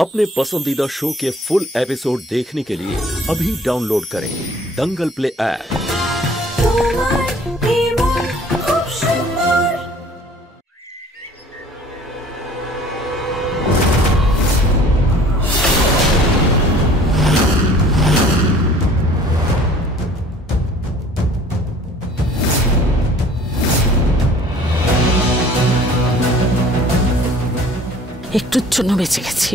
अपने पसंदीदा शो के फुल एपिसोड देखने के लिए अभी डाउनलोड करें दंगल प्ले ऐप। একটুর জন্য বেঁচে গেছি।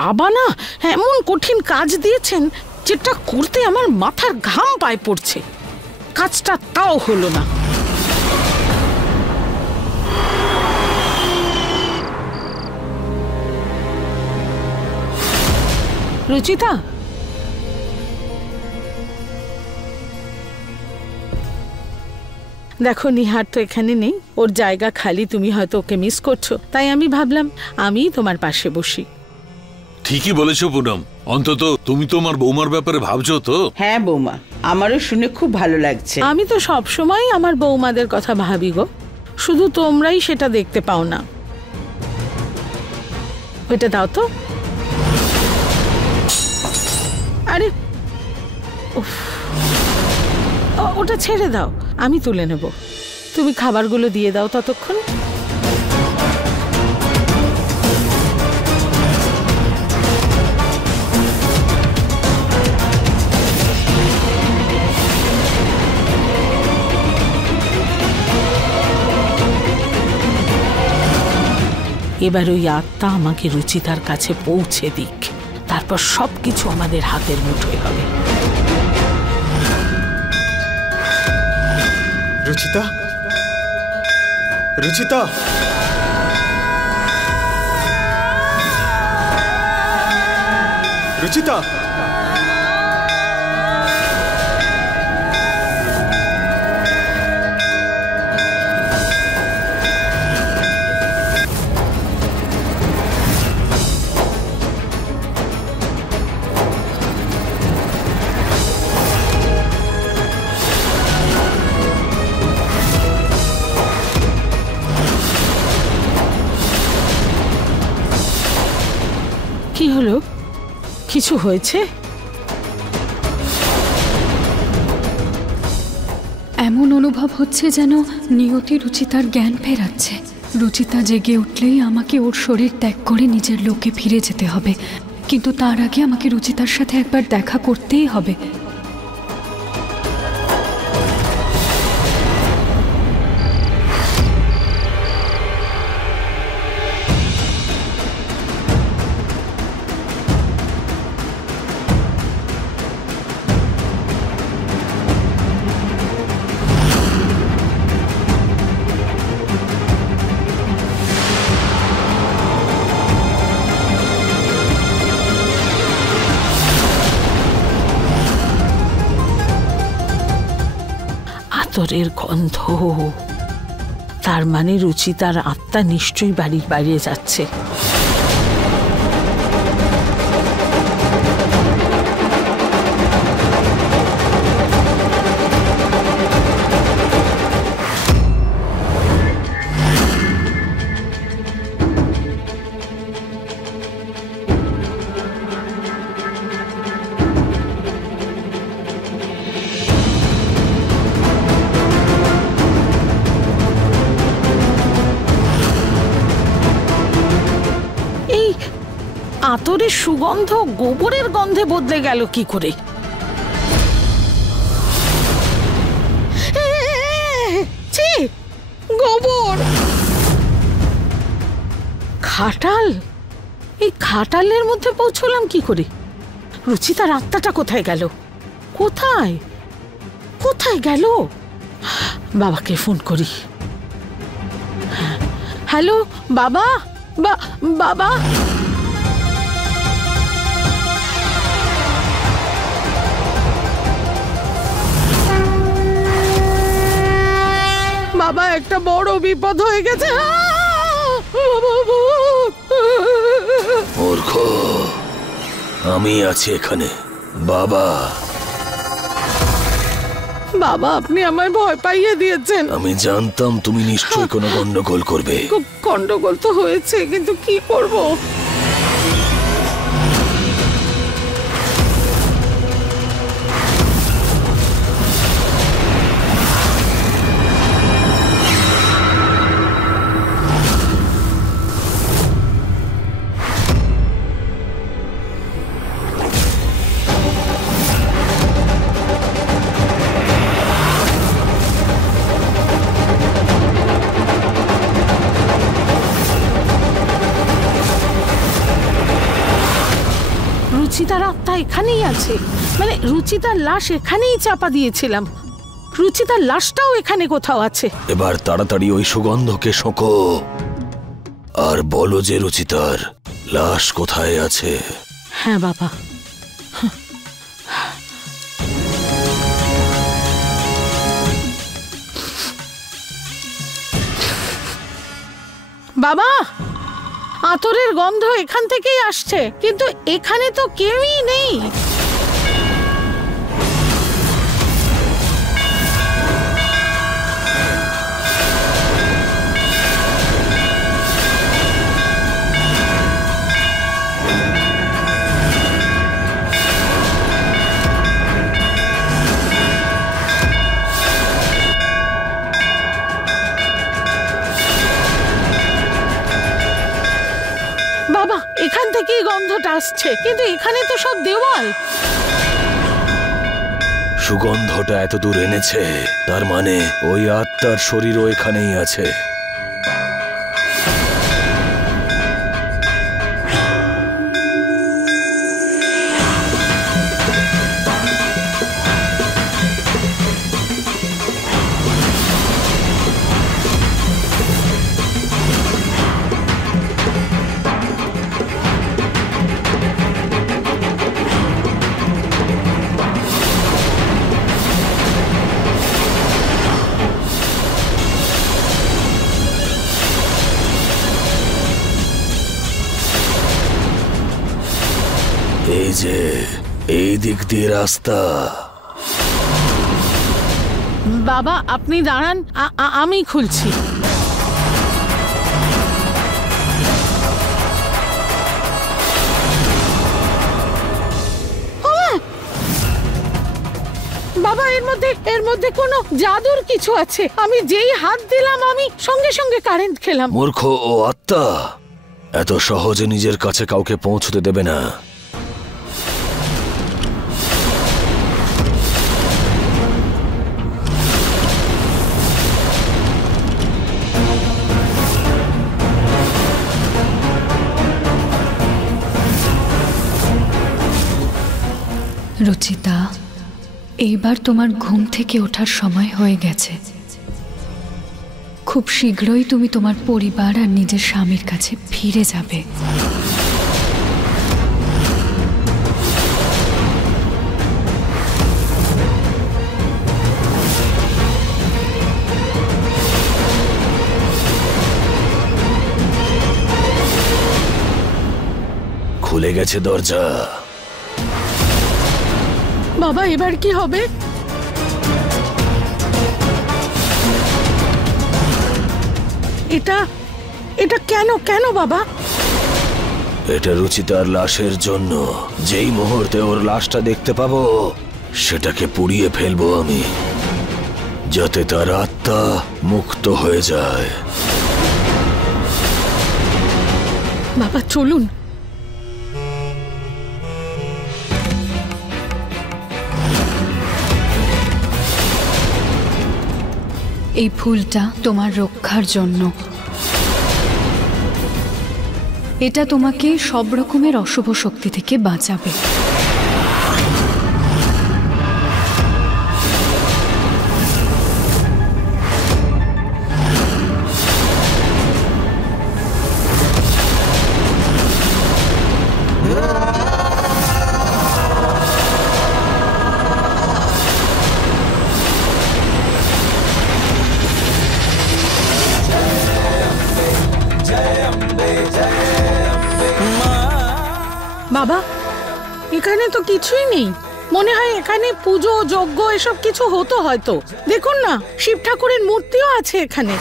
বাবা না এমন কঠিন কাজ দিয়েছেন যেটা করতে আমার মাথার ঘাম পায়ে পড়ছে, কাজটা তাও হলো না। রুচিতা, দেখো নিহার তো এখানে নেই, ওর জায়গা খালি, তুমি হয়তো ওকে মিস করছো, তাই আমি ভাবলাম আমি তোমার পাশে বসি। ঠিকই বলেছো পুনম, অন্তত তুমি তোমার বৌমার ব্যাপারে ভাবছো তো? হ্যাঁ বৌমা, আমারও শুনে খুব ভালো লাগছে। আমি তো সব সময় আমার বৌমাদের কথা ভাবি গো, শুধু তোমরাই সেটা দেখতে পাও না। ওইটা দাও তো। আরে ওটা ছেড়ে দাও, আমি তুলে নেব। তুমি খাবারগুলো দিয়ে দাও ততক্ষণ। এবার ওই আত্মা আমাকে রুচিতার কাছে পৌঁছে দিক, তারপর সবকিছু আমাদের হাতের মুঠোয় হবে। রুচিতা, রুচিতা, রুচিতা, কি হলো? কিছু হয়েছে? এমন অনুভব হচ্ছে যেন নিয়তি রুচিতার জ্ঞান ফেরাচ্ছে। রুচিতা জেগে উঠলেই আমাকে ওর শরীর ত্যাগ করে নিজের লোকে ফিরে যেতে হবে, কিন্তু তার আগে আমাকে রুচিতার সাথে একবার দেখা করতেই হবে। আতরের গন্ধ, তার মানে রুচিতার আত্মা নিশ্চয়ই বাড়ির বাইরে যাচ্ছে। আতরের সুগন্ধ গোবরের গন্ধে বদলে গেল কি করে? গোবর। খাটাল? এই খাটালের মধ্যে পৌঁছলাম কি করে? রুচিতার আত্মাটা কোথায় গেল? কোথায় কোথায় গেল? বাবাকে ফোন করি। হ্যালো বাবা, বাবা, বাবা একটা বড় বিপদ হয়ে গেছে। মূর্খ, আমি আছি এখানে। বাবা, বাবা আপনি আমায় ভয় পাইয়ে দিয়েছেন। আমি জানতাম তুমি নিশ্চয়ই কোনো গন্ডগোল করবে। খুব গন্ডগোল তো হয়েছে, কিন্তু কি করব? রুচিতার আত্মা এখানেই আছে, মানে রুচিতার লাশ এখানেই চাপা দিয়েছিলাম। রুচিতার লাশটাও এখানে কোথাও আছে। এবার তাড়াতাড়ি ওই সুগন্ধকে শোঁকো আর বলো যে রুচিতার লাশ কোথায় আছে। হ্যাঁ বাবা। বাবা, আতরের গন্ধ এখান থেকেই আসছে, কিন্তু এখানে তো কেউই নেই। বাবা এখান থেকেই গন্ধটা আসছে, কিন্তু এখানে তো সব দেওয়াল। সুগন্ধটা এত দূর এনেছে, তার মানে ওই আত্মার শরীরও এখানেই আছে। এই যে এই দিক দিয়ে রাস্তা। বাবা আপনি দাঁড়ান, আমি খুলছি। বাবা এর মধ্যে কোনো জাদুর কিছু আছে। আমি যেই হাত দিলাম আমি সঙ্গে সঙ্গে কারেন্ট খেলাম। মূর্খ ও আত্মা এত সহজে নিজের কাছে কাউকে পৌঁছতে দেবে না। রুচিতা, এইবার তোমার ঘুম থেকে ওঠার সময় হয়ে গেছে। খুব শীঘ্রই তুমি তোমার পরিবার আর নিজের স্বামীর কাছে ফিরে যাবে। খুলে গেছে দরজা। বাবা এবার কি হবে? এটা কেন বাবা? এটা রুচিতার লাশের জন্য। যেই মুহূর্তে ওর লাশটা দেখতে পাবো সেটাকে পুড়িয়ে ফেলবো আমি, যাতে তার আত্মা মুক্ত হয়ে যায়। বাবা চলুন। এই ফুলটা তোমার রক্ষার জন্য। এটা তোমাকে সব রকমের অশুভ শক্তি থেকে বাঁচাবে। বাবা, এখানে তো কিছুই নেই। মনে হয় এখানে পুজো যজ্ঞ এসব কিছু হতো হয়তো। দেখুন না, শিব ঠাকুরের মূর্তিও আছে এখানে।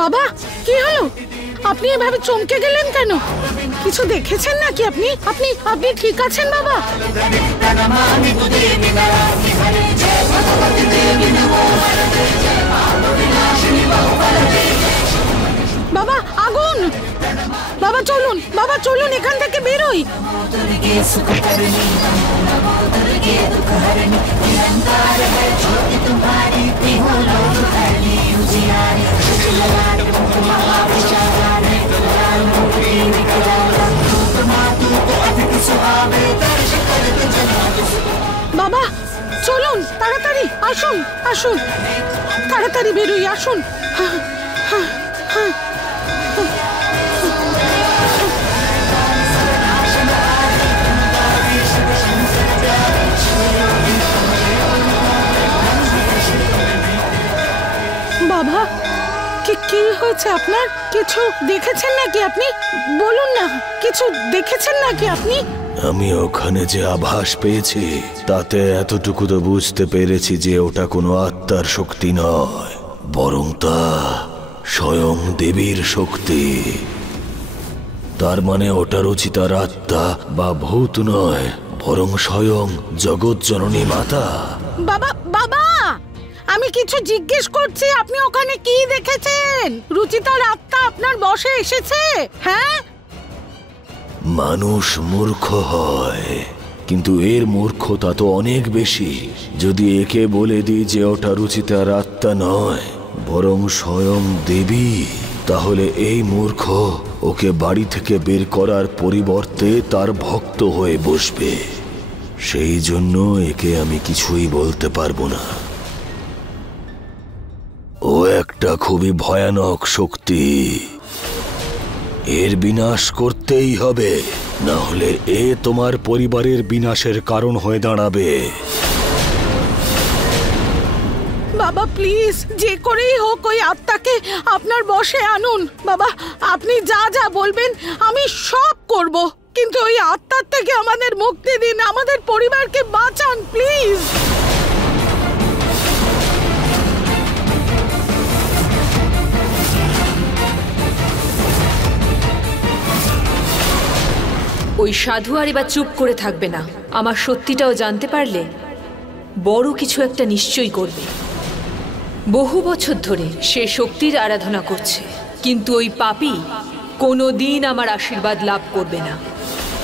বাবা, কি হলো? আপনি এভাবে চমকে গেলেন কেন? কিছু দেখেছেন নাকি আপনি? আপনি আপনি ঠিক আছেন বাবা? বাবা, আগুন! বাবা চলুন, বাবা চলুন, এখান থেকে বেরোই। বাবা চলুন, তাড়াতাড়ি আসুন, আসুন, তাড়াতাড়ি বেরোই, আসুন। বাবা, কি হয়েছে আপনার? কিছু দেখেছেন নাকি আপনি? বলুন না, কিছু দেখেছেন নাকি আপনি? আমি ওখানে যে আভাস পেয়েছি তাতে এতটুকু তো বুঝতে পেরেছি যে ওটা কোনো আত্মার শক্তি নয়, বরং তা স্বয়ং দেবীর শক্তি। তার মানে ওটা রুচিতার আত্মা বা ভূত নয়, বরং স্বয়ং জগৎ জননী মাতা। বাবা, বাবা, আমি কিছু জিজ্ঞেস করছি, আপনি ওখানে কি দেখেছেন? রুচিতার আত্মা আপনার বশে এসেছে? হ্যাঁ? মানুষ মূর্খ হয়, কিন্তু এর মূর্খতা তো অনেক বেশি। যদি একে বলে দিই যে ওটা রুচিতার আত্মা নয় বরং স্বয়ং দেবী, তাহলে এই মূর্খ ওকে বাড়ি থেকে বের করার পরিবর্তে তার ভক্ত হয়ে বসবে। সেই জন্য একে আমি কিছুই বলতে পারবো না। ও একটা খুবই ভয়ানক শক্তি, এর বিনাশ করতেই হবে, না হলে এ তোমার পরিবারের বিনাশের কারণ হয়ে দাঁড়াবে। বাবা প্লিজ, যে করেই হোক ওই আত্মাকে আপনার বশে আনুন। বাবা, আপনি যা যা বলবেন আমি সব করব, কিন্তু ওই আত্মার থেকে আমাদের মুক্তি দিন, আমাদের পরিবারকে বাঁচান প্লিজ। ওই সাধু আর এবার চুপ করে থাকবে না। আমার সত্যিটাও জানতে পারলে বড় কিছু একটা নিশ্চয়ই করবে। বহু বছর ধরে সে শক্তির আরাধনা করছে, কিন্তু ওই পাপী কোনো দিন আমার আশীর্বাদ লাভ করবে না,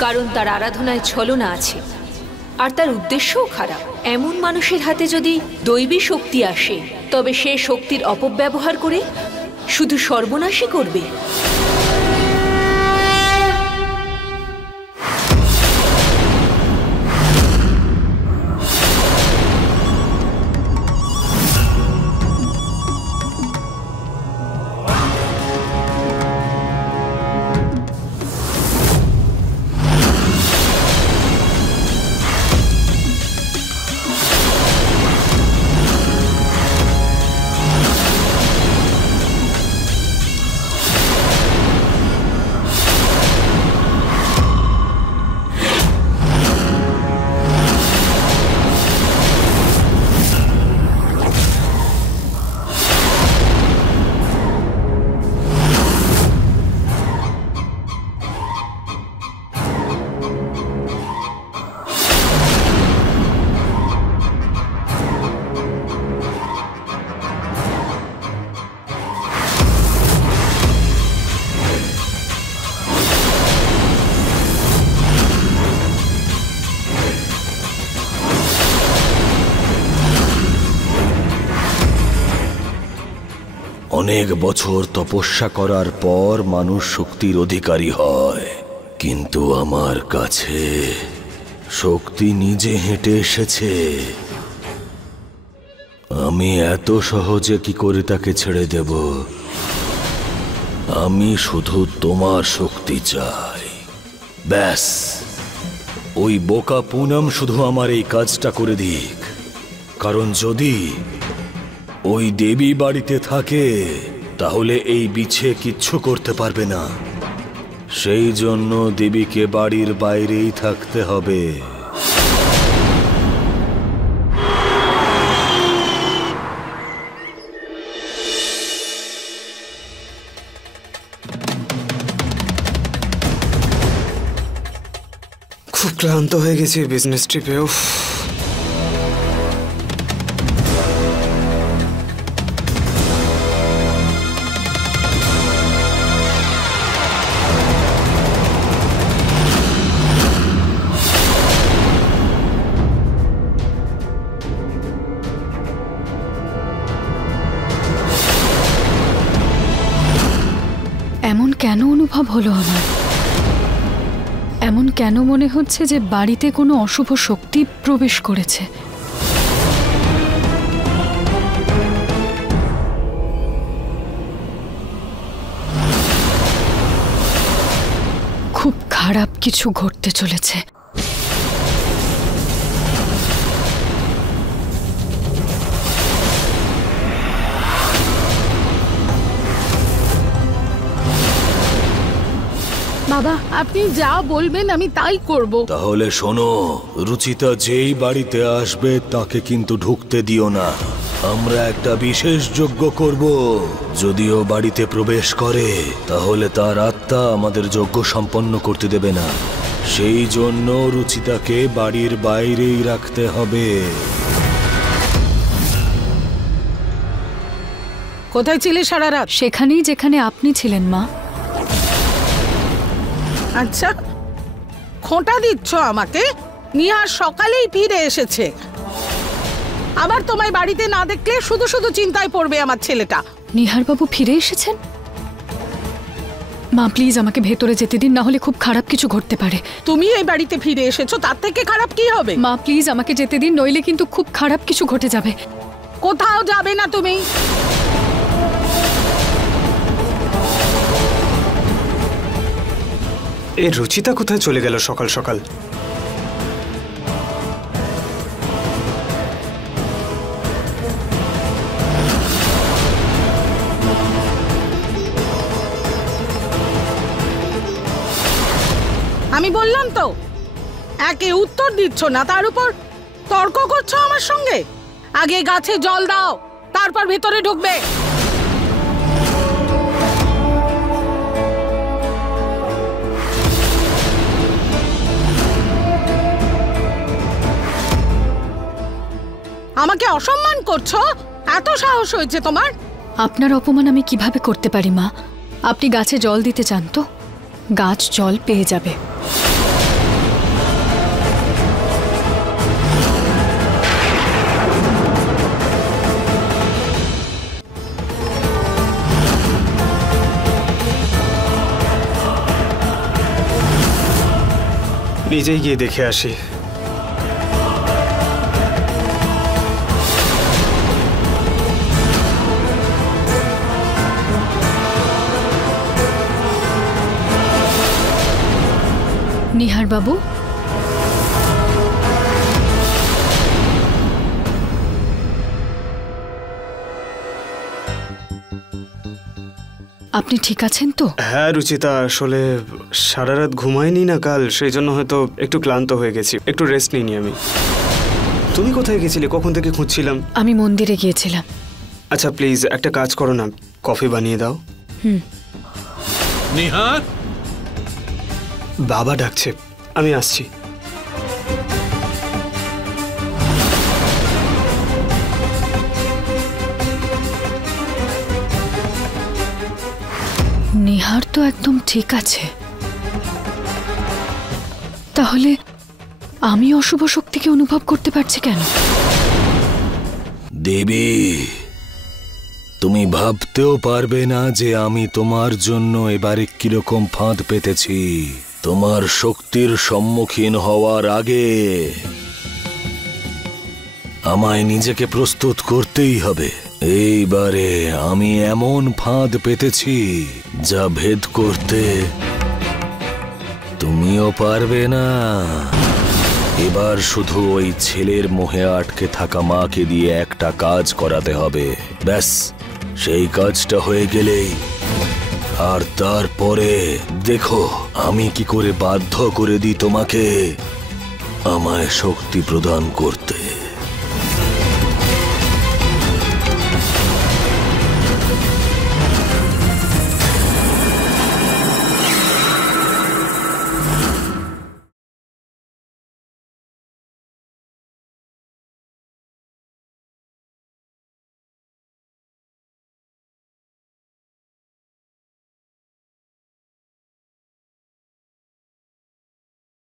কারণ তার আরাধনায় ছলনা আছে আর তার উদ্দেশ্যও খারাপ। এমন মানুষের হাতে যদি দৈবী শক্তি আসে তবে সে শক্তির অপব্যবহার করে শুধু সর্বনাশই করবে। অনেক বছর তপস্যা করার পর মানুষ শক্তির অধিকারী হয়, কিন্তু আমার কাছে শক্তি নিজে হেঁটে এসেছে। আমি এত সহজে কি করে তাকে ছেড়ে দেব? আমি শুধু তোমার শক্তি চাই, ব্যাস। ওই বোকা পুনম শুধু আমার এই কাজটা করে দিক, কারণ যদি ওই দেবী বাড়িতে থাকে তাহলে এই বিছে কিচ্ছু করতে পারবে না। সেই জন্য দেবীকে বাড়ির বাইরেই থাকতে হবে। খুব ক্লান্ত হয়ে গেছি বিজনেস ট্রিপেও। এমন কেন অনুভব হলো আমার? এমন কেন মনে হচ্ছে যে বাড়িতে কোনো অশুভ শক্তি প্রবেশ করেছে? খুব খারাপ কিছু ঘটতে চলেছে। বাবা আপনি যা বলবেন আমি তাই করব। তাহলে শোনো, রুচিতা যেই বাড়িতে আসবে তাকে কিন্তু ঢুকতে দিও না। আমরা একটা বিশেষ যজ্ঞ করব। যদিও বাড়িতে প্রবেশ করে তাহলে তার আত্মা আমাদের যজ্ঞ সম্পন্ন করতে দেবে না। সেই জন্য রুচিতাকে বাড়ির বাইরেই রাখতে হবে। কোথায় ছিলে সারা রাত? সেখানেই যেখানে আপনি ছিলেন মা। আচ্ছা, খোঁটা দিচ্ছ আমাকে? নিহার সকালেই ফিরে এসেছে, আবার তোমায় বাড়িতে না দেখলে শুধু শুধু চিন্তায় পড়বে আমার ছেলেটা। নিহার বাবু ফিরে এসেছেন? মা প্লিজ আমাকে ভেতরে যেতে দিন, না হলে খুব খারাপ কিছু ঘটতে পারে। তুমি এই বাড়িতে ফিরে এসেছো, তার থেকে খারাপ কি হবে? মা প্লিজ আমাকে যেতে দিন, নইলে কিন্তু খুব খারাপ কিছু ঘটে যাবে। কোথাও যাবে না তুমি। এই রুচিতা কোথায় চলে গেল সকাল সকাল? আমি বললাম তো, একে উত্তর দিচ্ছ না, তার উপর তর্ক করছো আমার সঙ্গে। আগে গাছে জল দাও, তারপর ভেতরে ঢুকবে। আমাকে অসম্মান করছো? এত সাহস হয়েছে তোমার? আপনার অপমান আমি কিভাবে করতে পারি মা? আপনি গাছে জল দিতে চান তো গাছ জল পেয়ে যাবে। নিজেই গিয়ে দেখে আসি। নিহার বাবু, আপনি ঠিক আছেন তো? হ্যাঁ রুচিতা, আসলে সারা রাত ঘুমাইনি না কাল, সেই জন্য হয়তো একটু ক্লান্ত হয়ে গেছি। একটু রেস্ট নিইনি আমি। তুমি কোথায় গেছিলে? কখন থেকে খুঁজছিলাম। আমি মন্দিরে গিয়েছিলাম। আচ্ছা প্লিজ একটা কাজ করো না, কফি বানিয়ে দাও। নিহার, বাবা ডাকছে, আমি আসছি। নিহার তো একদম ঠিক আছে, তাহলে আমি অশুভ শক্তিকে অনুভব করতে পারছি কেন? দেবী, তুমি ভাবতেও পারবে না যে আমি তোমার জন্য এবারে কিরকম ফাঁদ পেতেছি। তোমার শক্তির সম্মুখীন হওয়ার আগে আমায় নিজেকে প্রস্তুত করতেই হবে। এইবারে আমি এমন ফাঁদ পেতেছি যা ভেদ করতে তুমিও পারবে না। এবার শুধু ওই ছেলের মোহে আটকে থাকা মাকে দিয়ে একটা কাজ করাতে হবে, ব্যাস। সেই কাজটা হয়ে গেলেই আর তারপরে দেখো আমি কি করে বাধ্য করে দিই তোমাকে আমায় শক্তি প্রদান করতে।